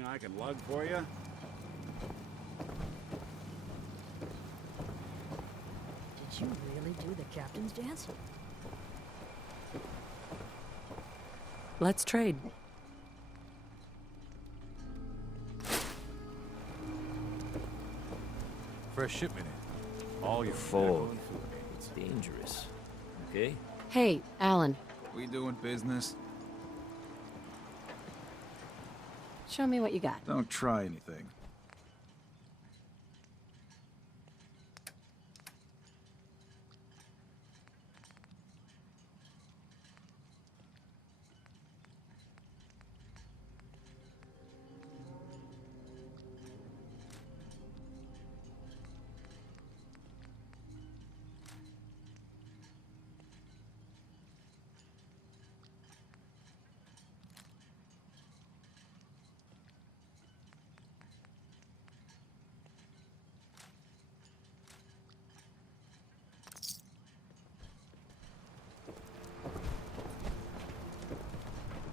Anything I can lug for you? Did you really do the captain's dance? Let's trade. Fresh shipment in. All your Fog. It's dangerous. Okay? Hey, Alan, We doing business? show me what you got. Don't try anything.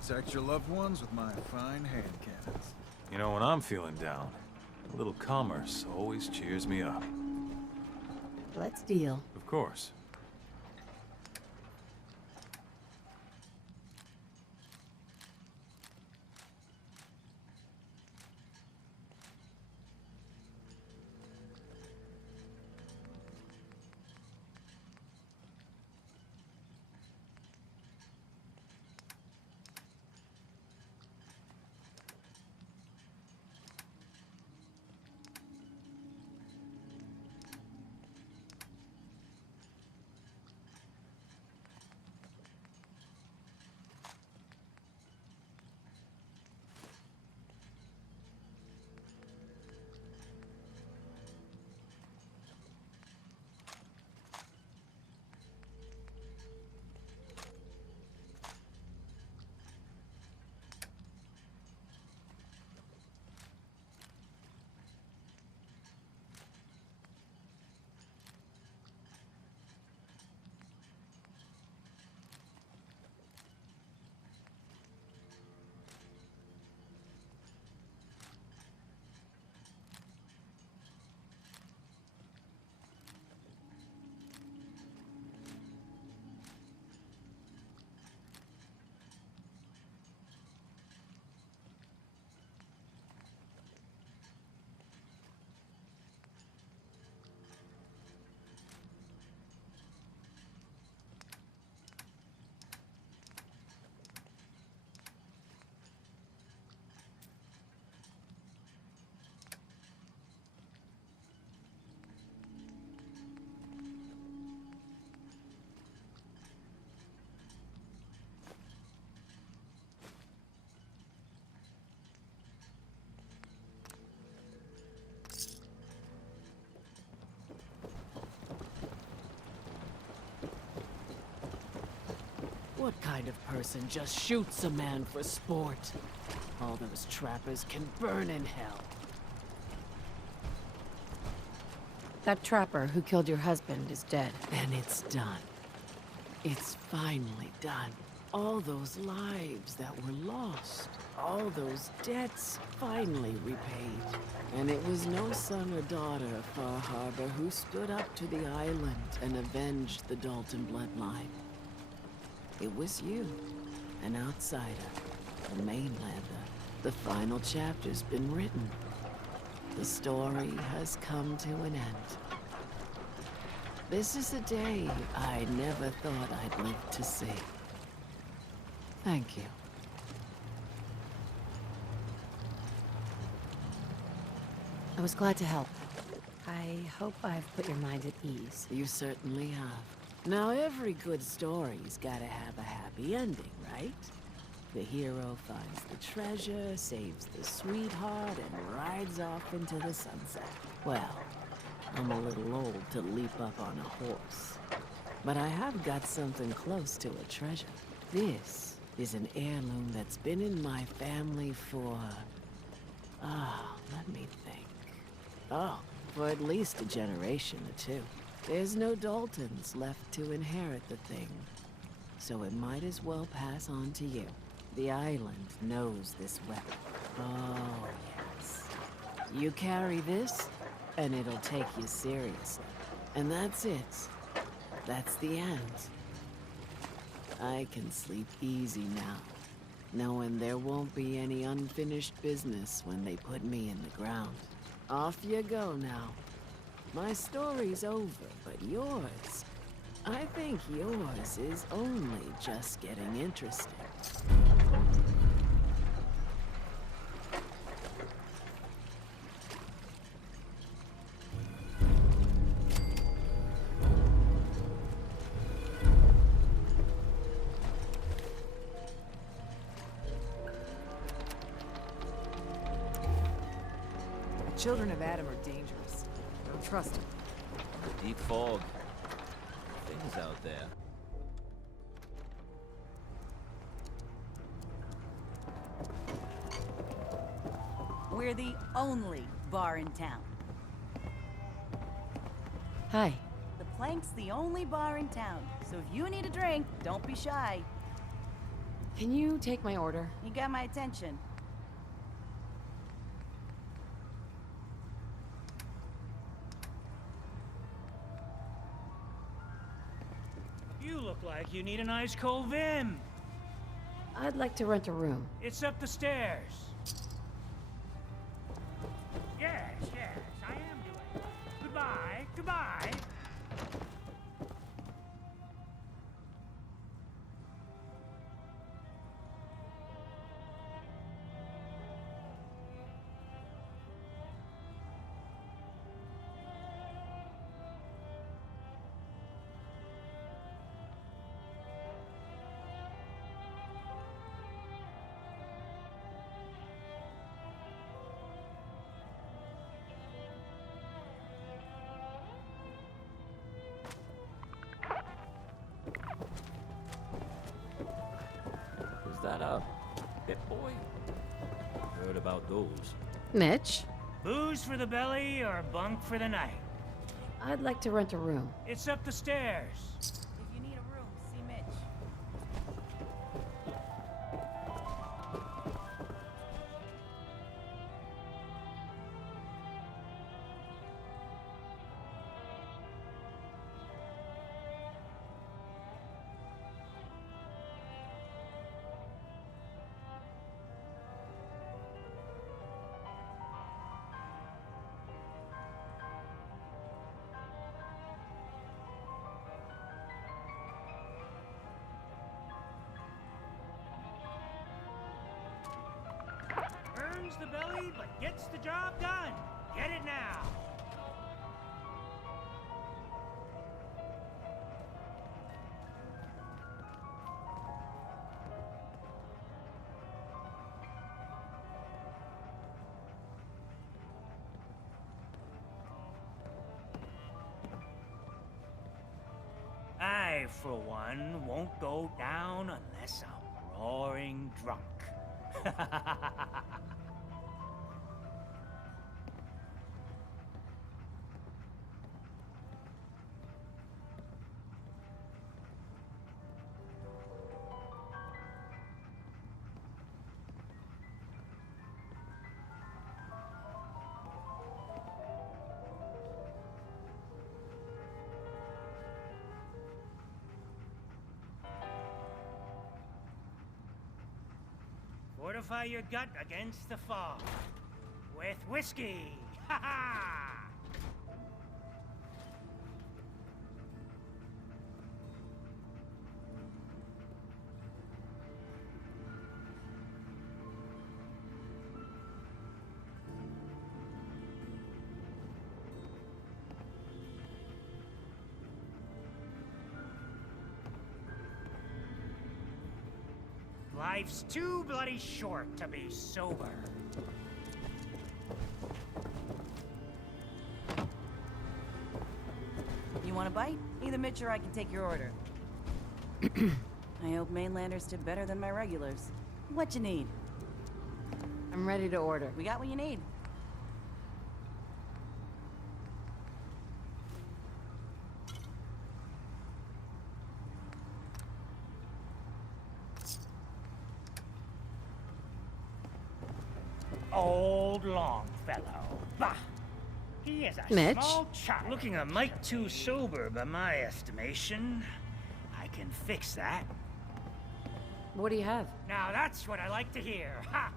Protect your loved ones with my fine hand cannons. You know, when I'm feeling down, a little commerce always cheers me up. Let's deal. Of course. What kind of person just shoots a man for sport? All those trappers can burn in hell. That trapper who killed your husband is dead. And it's done. It's finally done. All those lives that were lost, all those debts finally repaid. And it was no son or daughter of Far Harbour who stood up to the island and avenged the Dalton bloodline. It was you, an outsider, a mainlander. The final chapter's been written. The story has come to an end. This is a day I never thought I'd live to see. Thank you. I was glad to help. I hope I've put your mind at ease. You certainly have. Now, every good story's gotta have a happy ending, right? The hero finds the treasure, saves the sweetheart, and rides off into the sunset. Well, I'm a little old to leap up on a horse. But I have got something close to a treasure. This is an heirloom that's been in my family for... let me think. Oh, for at least a generation or two. There's no Daltons left to inherit the thing, so it might as well pass on to you. The island knows this weapon. Oh, yes. You carry this, and it'll take you seriously. And that's it. That's the end. I can sleep easy now, knowing there won't be any unfinished business when they put me in the ground. Off you go now. My story's over, but yours, I think yours is only just getting interesting. The children of Adam are dangerous. Don't trust them. Deep fog. Things out there. We're the only bar in town. Hi. The Plank's the only bar in town, so if you need a drink, don't be shy. Can you take my order? You got my attention. You look like you need an ice cold Vim. I'd like to rent a room. It's up the stairs. Yes, I am doing it. Goodbye, goodbye. Is that a Pit Boy? Heard about those. Mitch, Booze for the belly or bunk for the night? I'd like to rent a room. It's up the stairs. If you need a room, see Mitch. Burns the belly, but gets the job done. Get it now. I, for one, won't go down unless I'm roaring drunk. Fortify your gut against the fog. With whiskey! Ha ha! Life's too bloody short to be sober. You want a bite? Either Mitch or I can take your order. I hope mainlanders did better than my regulars. What you need? I'm ready to order. We got what you need. old Longfellow. Bah! He is a Mitch? small child. Looking a mite too sober by my estimation. I can fix that. What do you have? Now that's what I like to hear. Ha!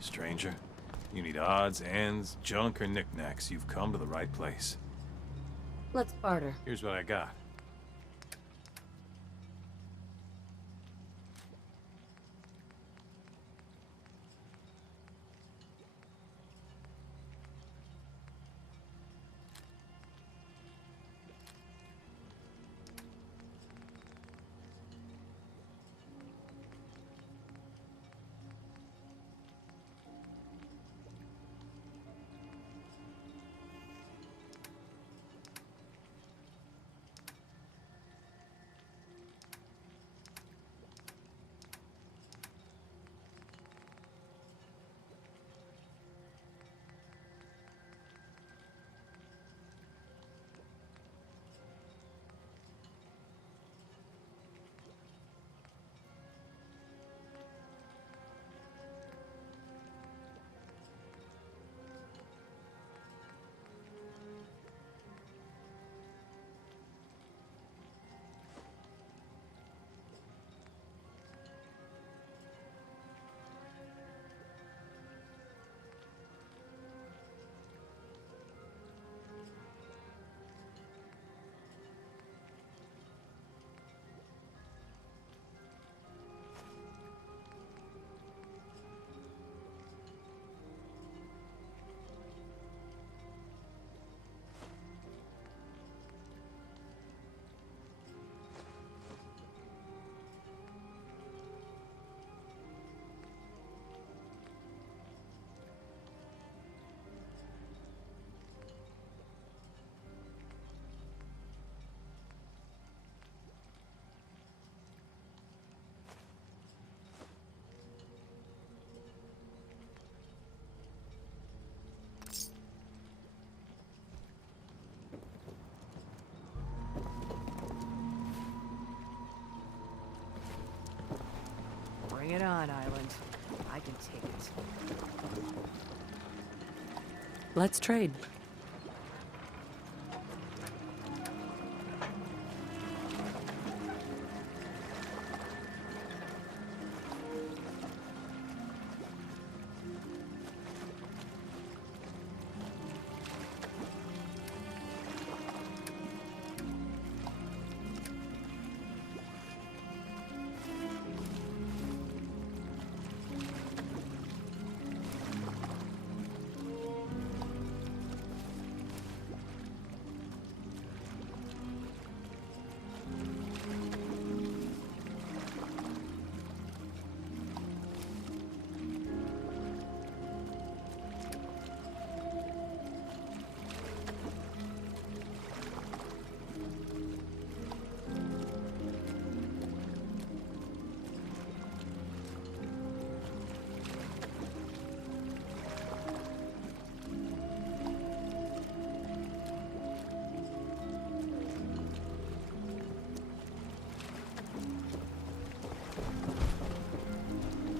Stranger, you need odds, ends, junk, or knickknacks. You've come to the right place. Let's barter. Here's what I got. Bring it on, Island. I can take it. Let's trade.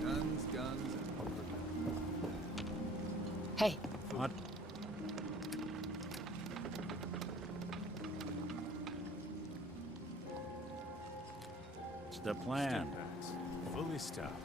Guns, guns, Hey, What? What's the plan? Packs, fully stocked.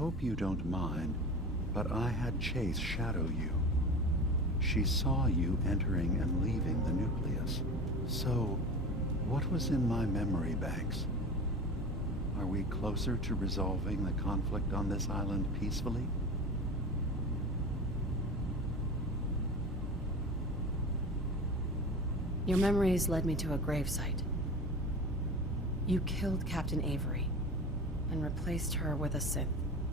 hope you don't mind, but I had Chase shadow you. She saw you entering and leaving the nucleus. So, what was in my memory banks? Are we closer to resolving the conflict on this island peacefully? Your memories led me to a gravesite. You killed Captain Avery and replaced her with a synth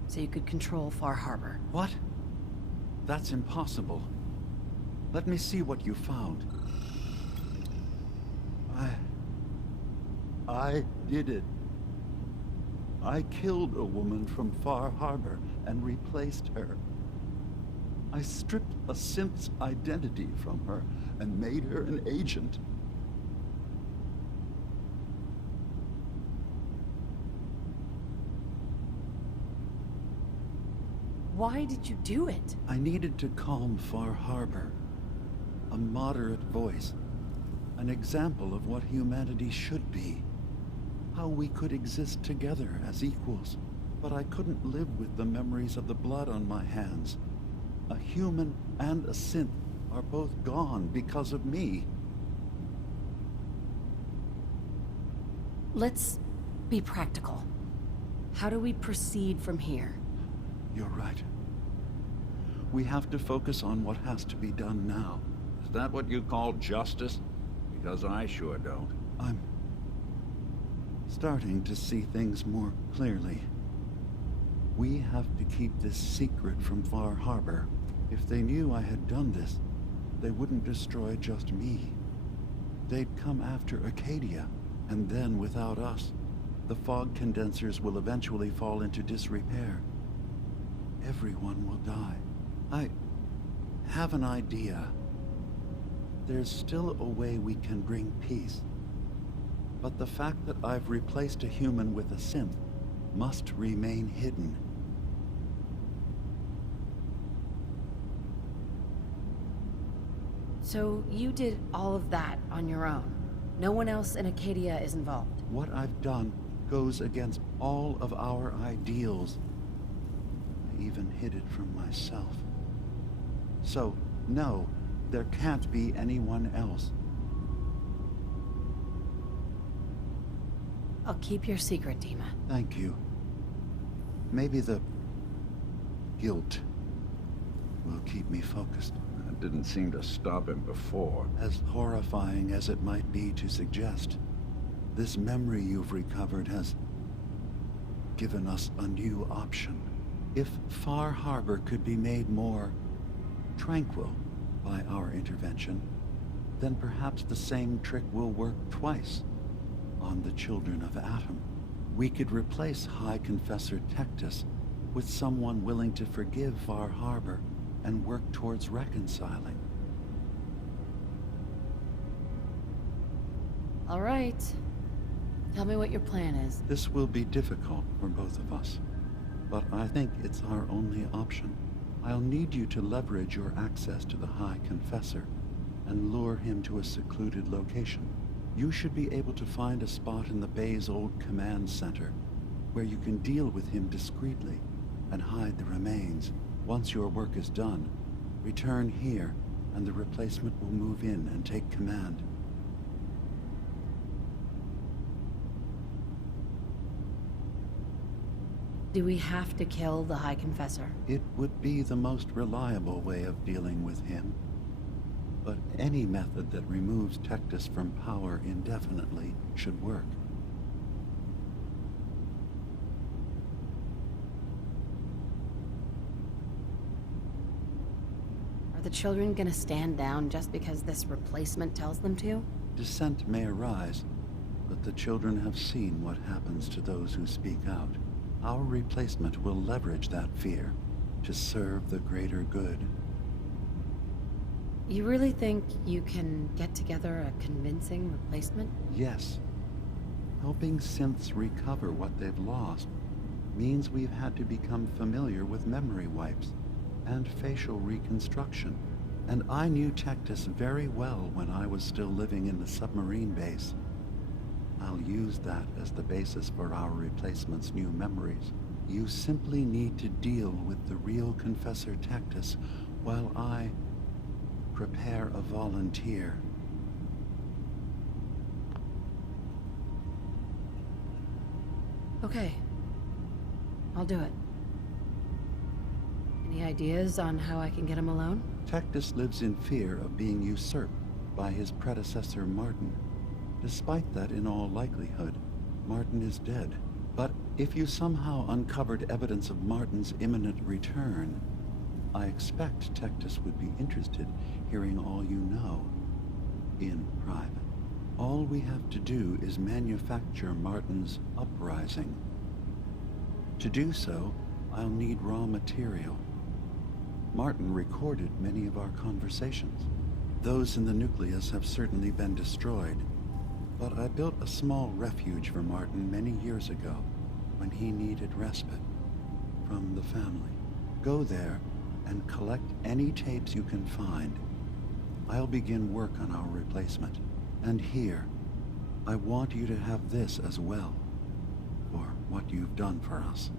so you could control Far Harbour. What? That's impossible. Let me see what you found. I did it. I killed a woman from Far Harbour and replaced her. I stripped a synth's identity from her and made her an agent. Why did you do it? I needed to calm Far Harbour. A moderate voice. An example of what humanity should be. How we could exist together as equals. But I couldn't live with the memories of the blood on my hands. A human and a synth are both gone because of me. Let's be practical. How do we proceed from here? You're right. We have to focus on what has to be done now. Is that what you call justice? Because I sure don't. I'm starting to see things more clearly. We have to keep this secret from Far Harbour. If they knew I had done this, they wouldn't destroy just me. They'd come after Acadia, and then without us, the fog condensers will eventually fall into disrepair. Everyone will die. I have an idea. There's still a way we can bring peace. But the fact that I've replaced a human with a synth must remain hidden. So you did all of that on your own? No one else in Acadia is involved? What I've done goes against all of our ideals. I even hid it from myself. So, no, there can't be anyone else. I'll keep your secret, Dima. Thank you. Maybe the guilt will keep me focused. That didn't seem to stop him before. As horrifying as it might be to suggest, this memory you've recovered has given us a new option. If Far Harbour could be made more tranquil by our intervention, then perhaps the same trick will work twice on the children of Atom. We could replace High Confessor Tectus with someone willing to forgive Far Harbour and work towards reconciling. All right. Tell me what your plan is. This will be difficult for both of us, but I think it's our only option. I'll need you to leverage your access to the High Confessor and lure him to a secluded location. You should be able to find a spot in the Bay's old command center where you can deal with him discreetly and hide the remains. Once your work is done, return here and the replacement will move in and take command. Do we have to kill the High Confessor? It would be the most reliable way of dealing with him. But any method that removes Tectus from power indefinitely should work. Are the children gonna stand down just because this replacement tells them to? Dissent may arise, but the children have seen what happens to those who speak out. Our replacement will leverage that fear to serve the greater good. You really think you can get together a convincing replacement? Yes. Helping synths recover what they've lost means we've had to become familiar with memory wipes and facial reconstruction. And I knew Tectus very well when I was still living in the submarine base. I'll use that as the basis for our replacement's new memories. You simply need to deal with the real Confessor Tactus while I prepare a volunteer. Okay. I'll do it. Any ideas on how I can get him alone? Tactus lives in fear of being usurped by his predecessor Martin. Despite that, in all likelihood, Martin is dead. But if you somehow uncovered evidence of Martin's imminent return, I expect Tactus would be interested hearing all you know in private. All we have to do is manufacture Martin's uprising. To do so, I'll need raw material. Martin recorded many of our conversations. Those in the nucleus have certainly been destroyed, but I built a small refuge for Martin many years ago when he needed respite from the family. Go there and collect any tapes you can find. I'll begin work on our replacement. And here, I want you to have this as well, for what you've done for us.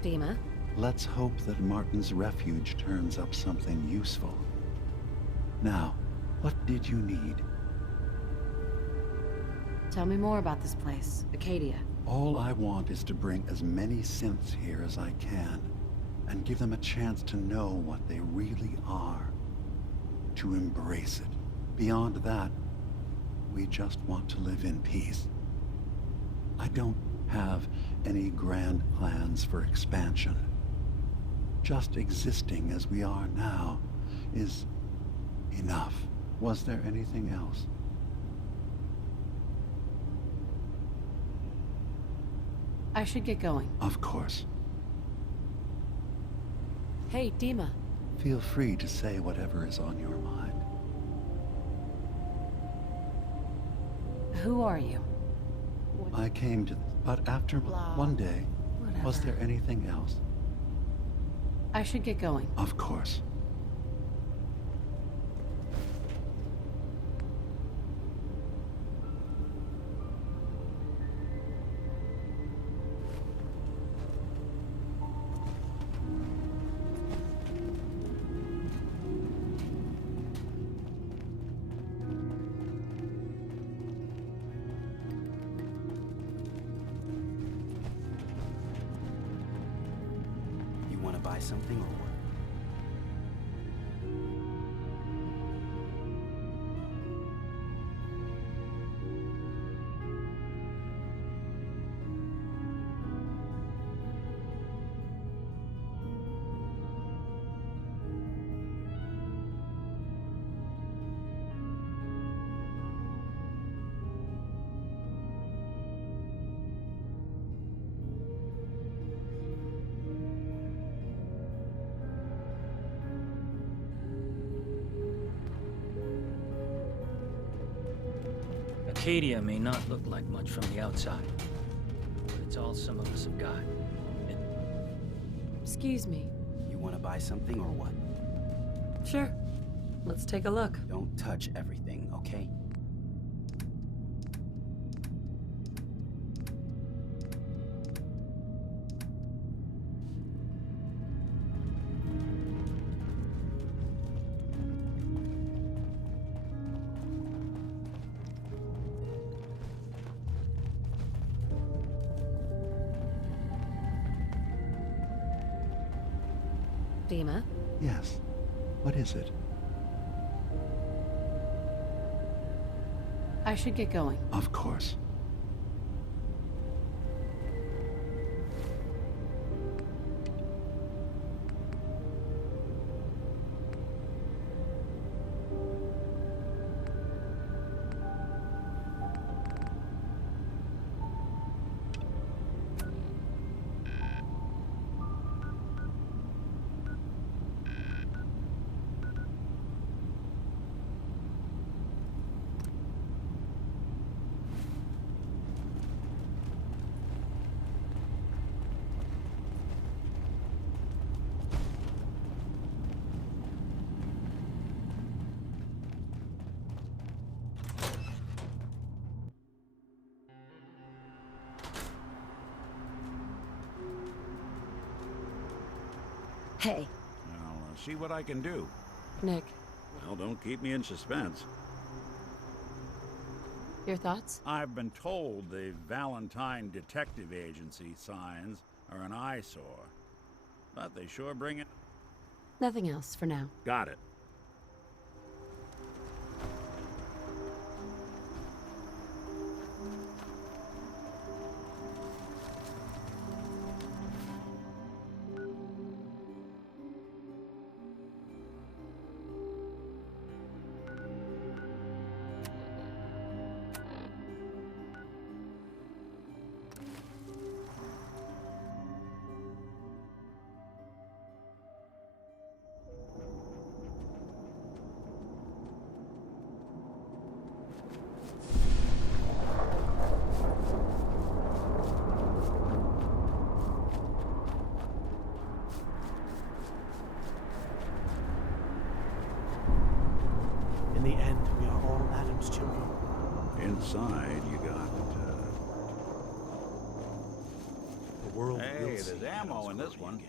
Dima? Let's hope that Martin's refuge turns up something useful. Now, what did you need? Tell me more about this place, Acadia. All I want is to bring as many synths here as I can, and give them a chance to know what they really are. To embrace it. Beyond that, we just want to live in peace. I don't have any grand plans for expansion. Just existing as we are now is enough. Was there anything else? I should get going. Of course. Hey, Dima. Feel free to say whatever is on your mind. Who are you? I came to... But after one day, was there anything else? I should get going. Of course. Buy something or what? Acadia may not look like much from the outside, but it's all some of us have got. Excuse me. You want want to buy something or what? Sure. Let's take a look. Don't touch everything, okay? Dima? Yes. What is it? I should get going. Of course. Hey, I'll see what I can do. Nick, Well, don't keep me in suspense. your thoughts? I've been told the Valentine Detective Agency signs are an eyesore, but they sure bring it. Nothing else for now. Got it. In the end, we are all Adam's children. Inside, you got, The world Hey, will there's see ammo Adam's in this glory one. again.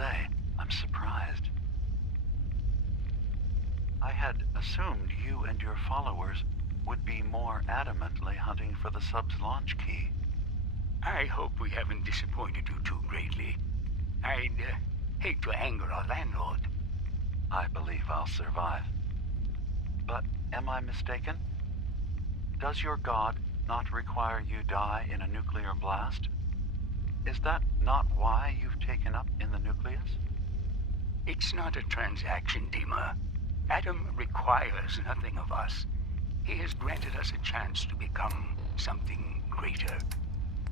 say, I'm surprised. I had assumed you and your followers would be more adamantly hunting for the sub's launch key. I hope we haven't disappointed you too greatly. I'd hate to anger our landlord. I believe I'll survive. But am I mistaken? Does your god not require you die in a nuclear blast? Is that not why you've taken up in the nucleus? It's not a transaction, Dima. Adam requires nothing of us. He has granted us a chance to become something greater.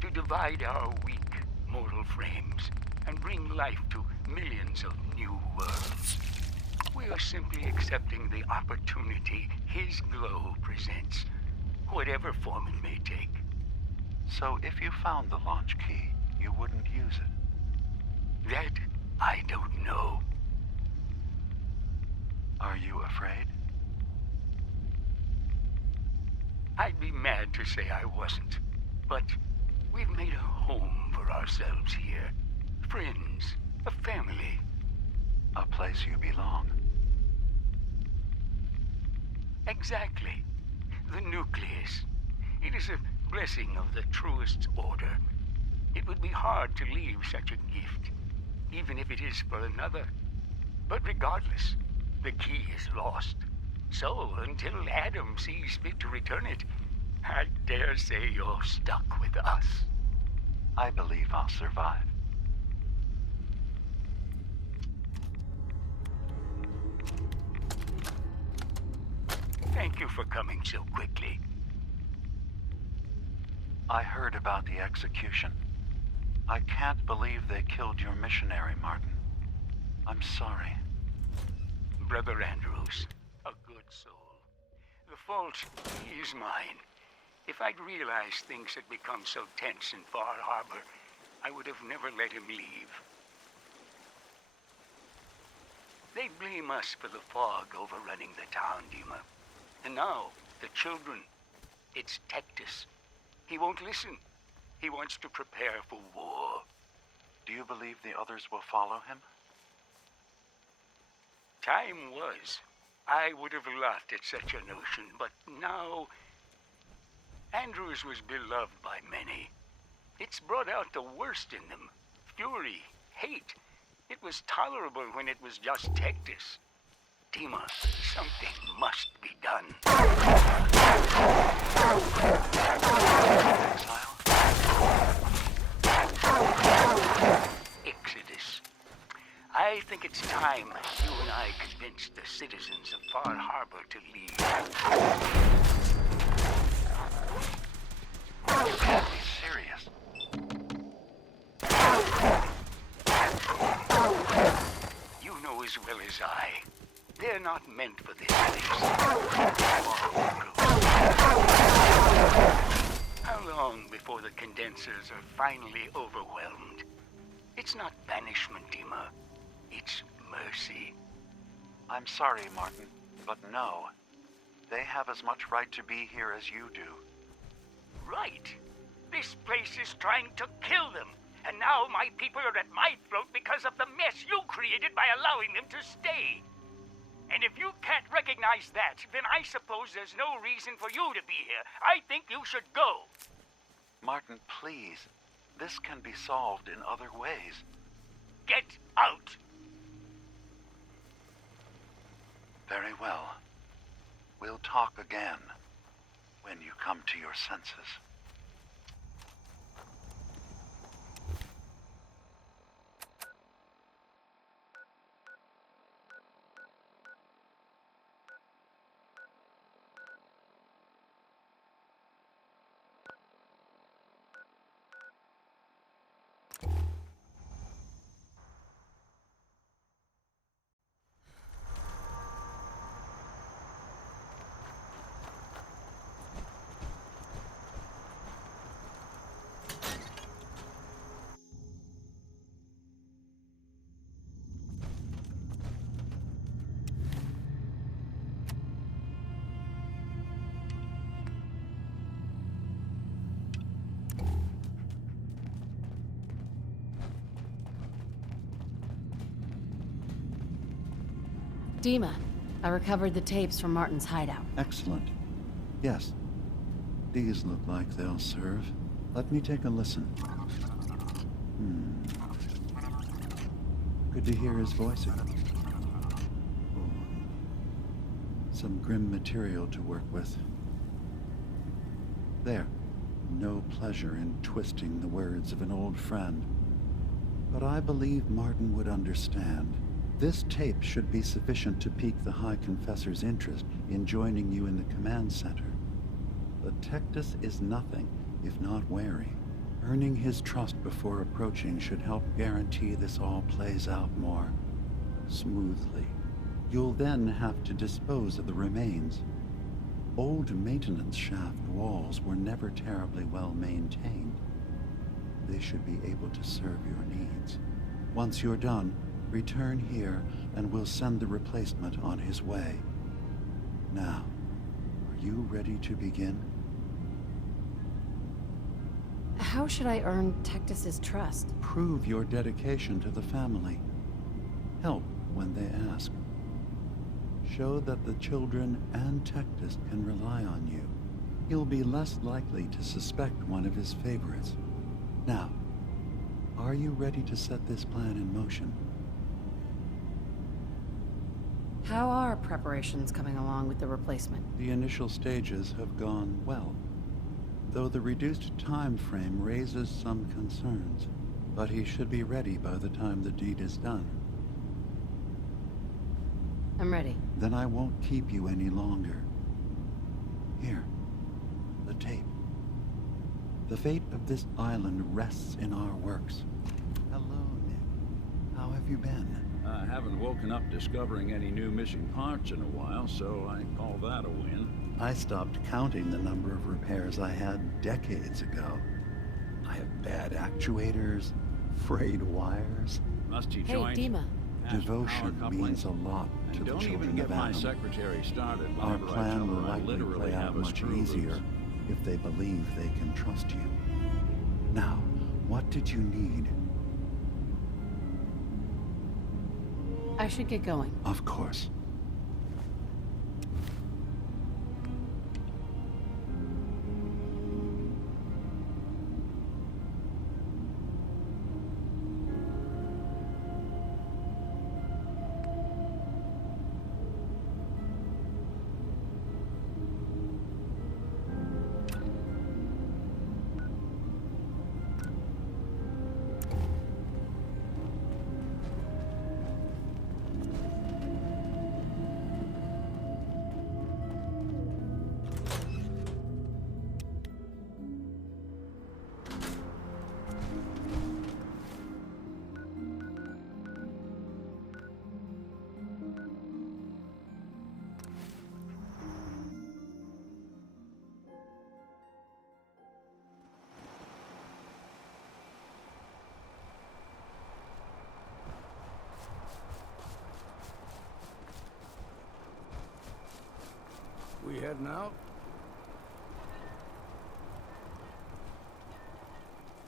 To divide our weak mortal frames and bring life to millions of new worlds. We are simply accepting the opportunity his glow presents, whatever form it may take. So if you found the launch key, you wouldn't use it? That I don't know. Are you afraid? I'd be mad to say I wasn't, but we've made a home for ourselves here. Friends, a family. A place you belong. Exactly. The nucleus. It is a blessing of the truest order. It would be hard to leave such a gift, even if it is for another. But regardless, the key is lost. So, until Adam sees fit to return it, I dare say you're stuck with us. I believe I'll survive. Thank you for coming so quickly. I heard about the execution. I can't believe they killed your missionary, Martin. I'm sorry. Brother Andrews, a good soul. The fault is mine. If I'd realized things had become so tense in Far Harbour, I would have never let him leave. They blame us for the fog overrunning the town, Dima. And now, the children. It's Tectus. He won't listen. He wants to prepare for war. Do you believe the others will follow him? Time was. I would have laughed at such a notion, but now... Andrews was beloved by many. It's brought out the worst in them. Fury, hate. It was tolerable when it was just Tectus. Dima, something must be done. Exile? Exodus. I think it's time you and I convinced the citizens of Far Harbour to leave. You can't be serious. You know as well as I. They're not meant for this place. How long before the condensers are finally overwhelmed? It's not banishment, Dima. It's mercy. I'm sorry, Martin, but no. They have as much right to be here as you do. Right. This place is trying to kill them. And now my people are at my throat because of the mess you created by allowing them to stay. And if you can't recognize that, then I suppose there's no reason for you to be here. I think you should go. Martin, please. This can be solved in other ways. Get out. Very well. We'll talk again when you come to your senses. Dima, I recovered the tapes from Martin's hideout. Excellent. Yes. These look like they'll serve. Let me take a listen. Good to hear his voice again. Oh. Some grim material to work with. There. No pleasure in twisting the words of an old friend. But I believe Martin would understand. This tape should be sufficient to pique the High Confessor's interest in joining you in the command center. The Tectus is nothing if not wary. Earning his trust before approaching should help guarantee this all plays out more smoothly. You'll then have to dispose of the remains. Old maintenance shaft walls were never terribly well maintained. They should be able to serve your needs. Once you're done, return here and we'll send the replacement on his way. Now, are you ready to begin? How should I earn Tectus's trust? Prove your dedication to the family. Help when they ask. Show that the children and Tectus can rely on you. He'll be less likely to suspect one of his favorites. Now, are you ready to set this plan in motion? How are preparations coming along with the replacement? The initial stages have gone well, though the reduced time frame raises some concerns. But he should be ready by the time the deed is done. I'm ready. Then I won't keep you any longer. Here, the tape. The fate of this island rests in our works. Hello, Nick. How have you been? I haven't woken up discovering any new missing parts in a while, so I call that a win. I stopped counting the number of repairs I had decades ago. I have bad actuators, frayed wires. Musty Hey, joint. Dima. Devotion means a lot to the Don't even children get of my Adam. secretary started. Our Whenever I plan tell will her I likely literally play out have a much screw easier loose. if they believe they can trust you. Now, what did you need? I should get going. Of course. We heading out?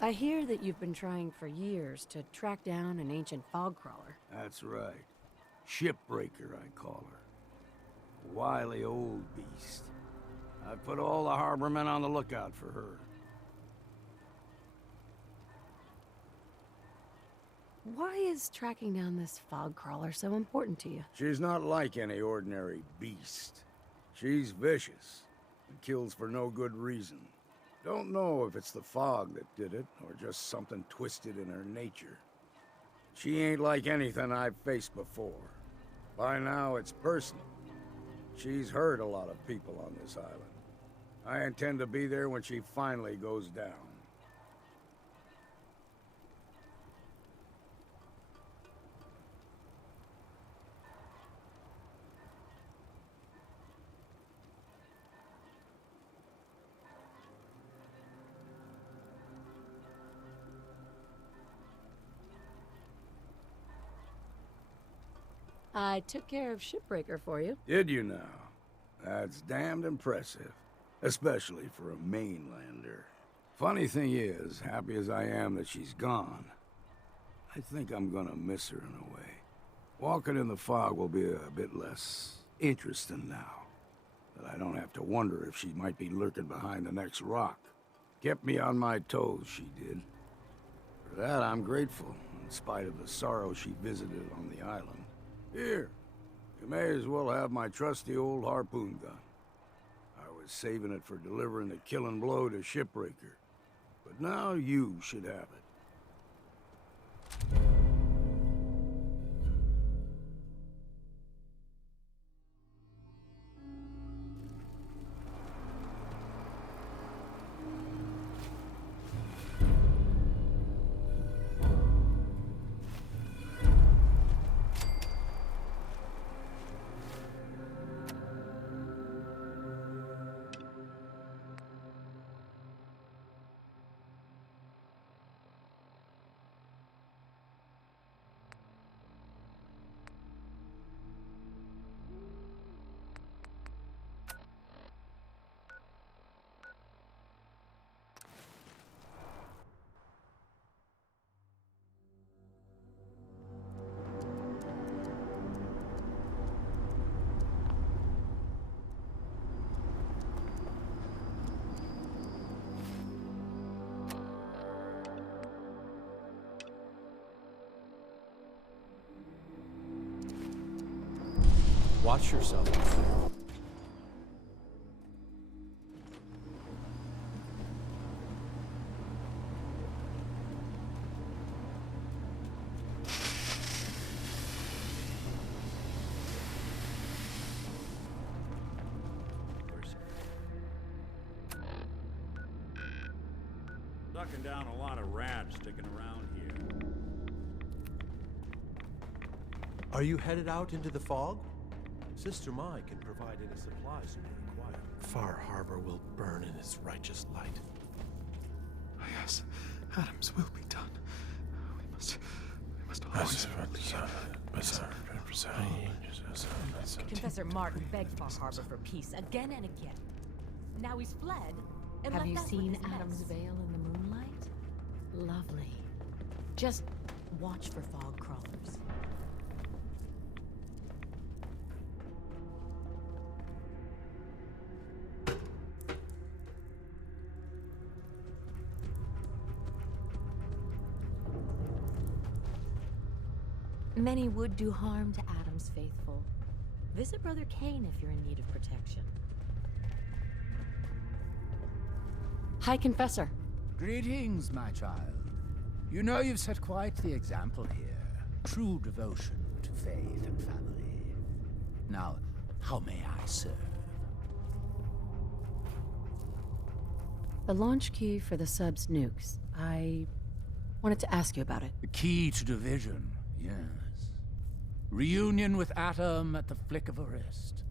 I hear that you've been trying for years to track down an ancient fog crawler. That's right. Shipbreaker, I call her. Wily old beast. I've put all the harbormen on the lookout for her. Why is tracking down this fog crawler so important to you? She's not like any ordinary beast. She's vicious and kills for no good reason. Don't know if it's the fog that did it or just something twisted in her nature. She ain't like anything I've faced before. By now, it's personal. She's hurt a lot of people on this island. I intend to be there when she finally goes down. I took care of Shipbreaker for you. Did you now? That's damned impressive. Especially for a mainlander. Funny thing is, happy as I am that she's gone, I think I'm gonna miss her in a way. Walking in the fog will be a bit less interesting now. But I don't have to wonder if she might be lurking behind the next rock. Kept me on my toes, she did. For that, I'm grateful, in spite of the sorrow she visited on the island. Here, you may as well have my trusty old harpoon gun. I was saving it for delivering the killing blow to Shipbreaker. But now you should have it. Watch yourself. Sucking down a lot of rats sticking around here. Are you headed out into the fog? Sister Mai can provide any supplies you may require. Far Harbour will burn in its righteous light. Yes, Adams will be done. We must always Confessor Martin begged Far Harbour for peace again and again. Now he's fled and Have left you us with seen his Adam's mess. Vale in the moonlight? Lovely. Just watch for fog crawlers. Many would do harm to Adam's faithful. Visit Brother Kane if you're in need of protection. High Confessor. Greetings, my child. You know you've set quite the example here. True devotion to faith and family. Now, how may I serve? The launch key for the sub's nukes. I wanted to ask you about it. The key to division, yes. Reunion with Atom at the flick of a wrist.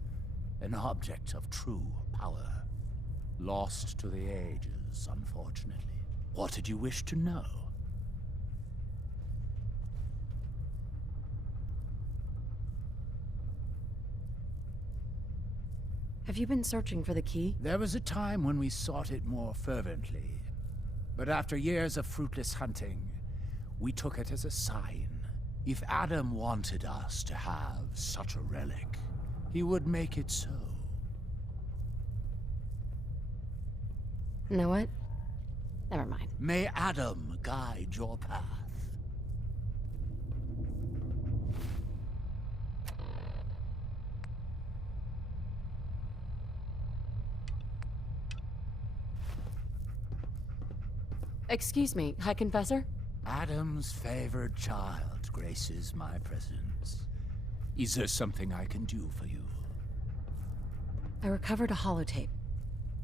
An object of true power. Lost to the ages, unfortunately. What did you wish to know? Have you been searching for the key? There was a time when we sought it more fervently. But after years of fruitless hunting, we took it as a sign. If Adam wanted us to have such a relic, he would make it so. You know what? Never mind. May Adam guide your path. Excuse me, High Confessor? Adam's favored child graces my presence. Is there something I can do for you? I recovered a holotape.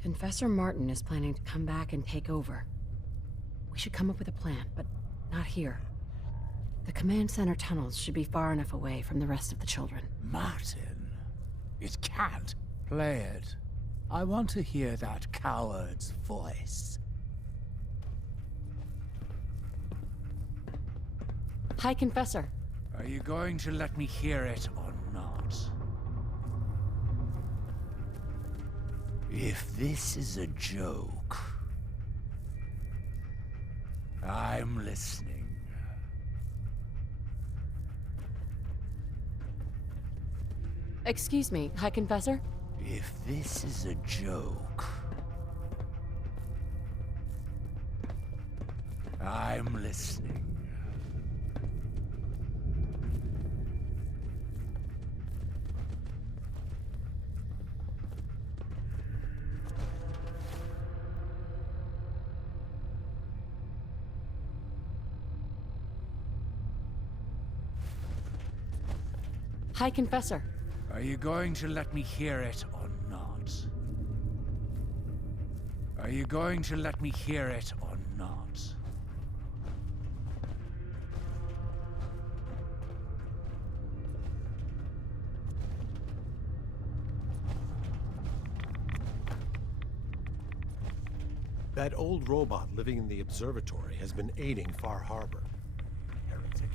Confessor Martin is planning to come back and take over. We should come up with a plan, but not here. The command center tunnels should be far enough away from the rest of the children. Martin? It can't. Play it. I want to hear that coward's voice. High Confessor. Are you going to let me hear it or not? If this is a joke, I'm listening. Excuse me, High Confessor? If this is a joke, I'm listening. High Confessor. Are you going to let me hear it or not? Are you going to let me hear it or not? That old robot living in the observatory has been aiding Far Harbour. Heretic.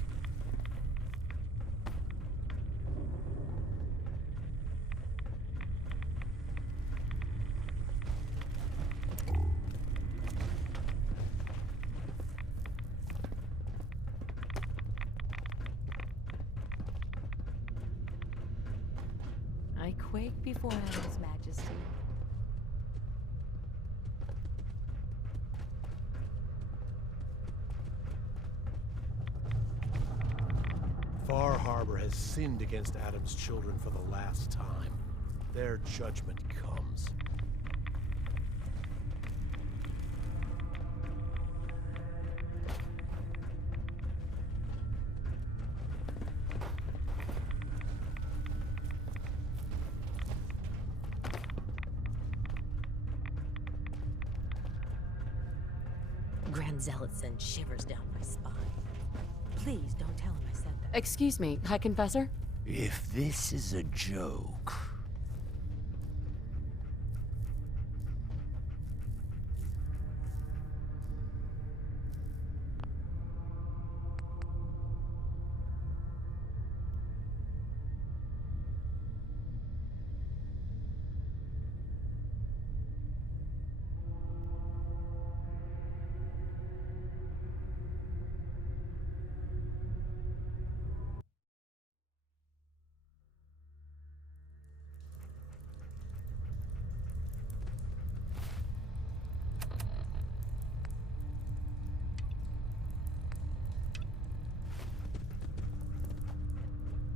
I quake before Adam's majesty. Far Harbour has sinned against Adam's children for the last time. Their judgment comes. Grand Zealot sends shivers down my spine. Please don't tell him I said that. Excuse me, High Confessor? If this is a joke...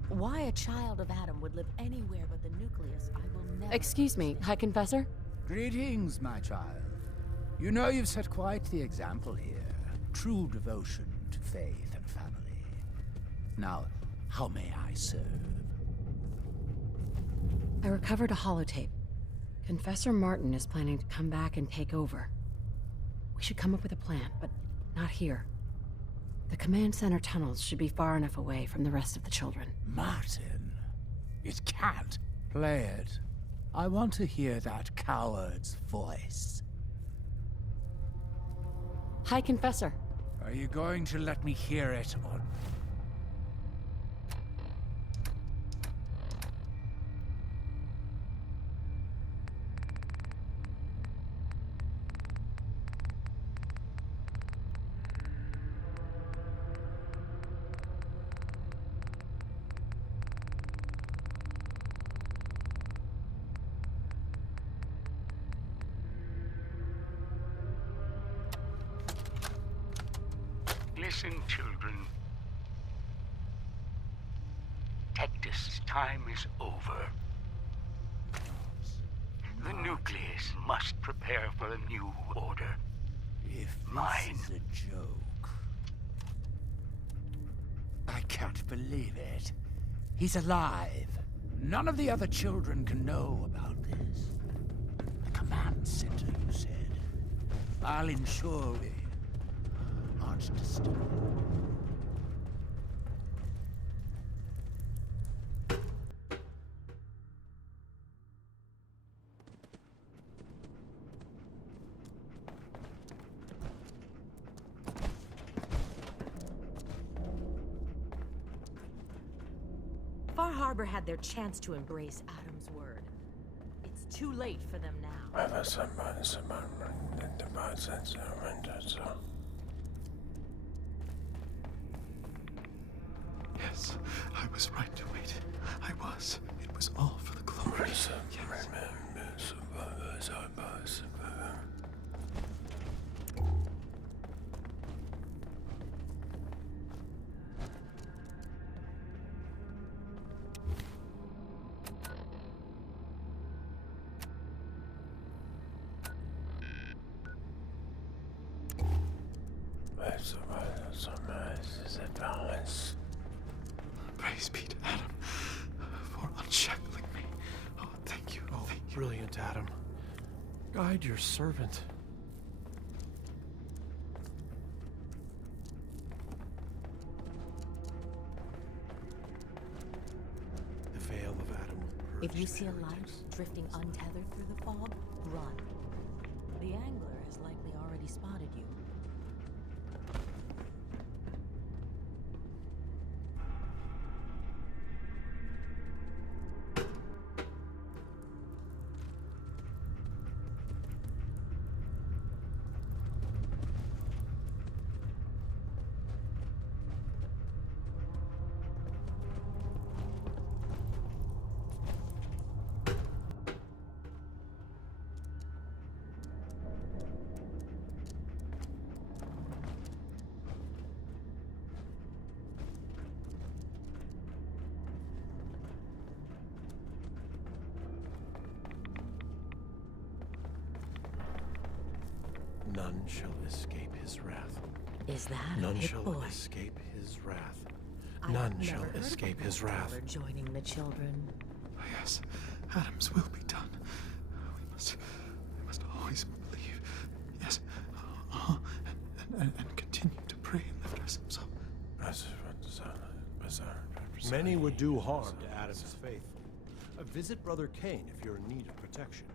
Why a child of Adam would live anywhere but the nucleus, I will never Excuse me, High Confessor? Greetings, my child. You know you've set quite the example here. True devotion to faith and family. Now, how may I serve? I recovered a holotape. Confessor Martin is planning to come back and take over. We should come up with a plan, but not here. The command center tunnels should be far enough away from the rest of the children. Martin? It can't. Play it. I want to hear that coward's voice. High Confessor. Are you going to let me hear it or... Listen, children. Tectus' time is over. The nucleus must prepare for a new order. If this Mine. is a joke... I can't believe it. He's alive. None of the other children can know about this. The command center, you said. I'll ensure we aren't disturbed. Far Harbour had their chance to embrace Adam's word. It's too late for them now. Yes, I was right to wait. I was. It was all for the glory. Yes. Praise be to Adam for unshackling me. Oh, thank you. Oh, thank you. Brilliant, Adam. Guide your servant. The veil of Adam will purge. If you see a light drifting untethered through the fog, run. The angler has likely already spotted you. None shall escape his wrath. Is that None it, shall boy? escape his wrath. I've None never shall heard of escape a his wrath. father joining the children. Yes, Adam's will be done. We must always believe. Yes, and continue to pray and lift ourselves up. Many would do harm to Adam's faithful. Visit Brother Cain if you're in need of protection.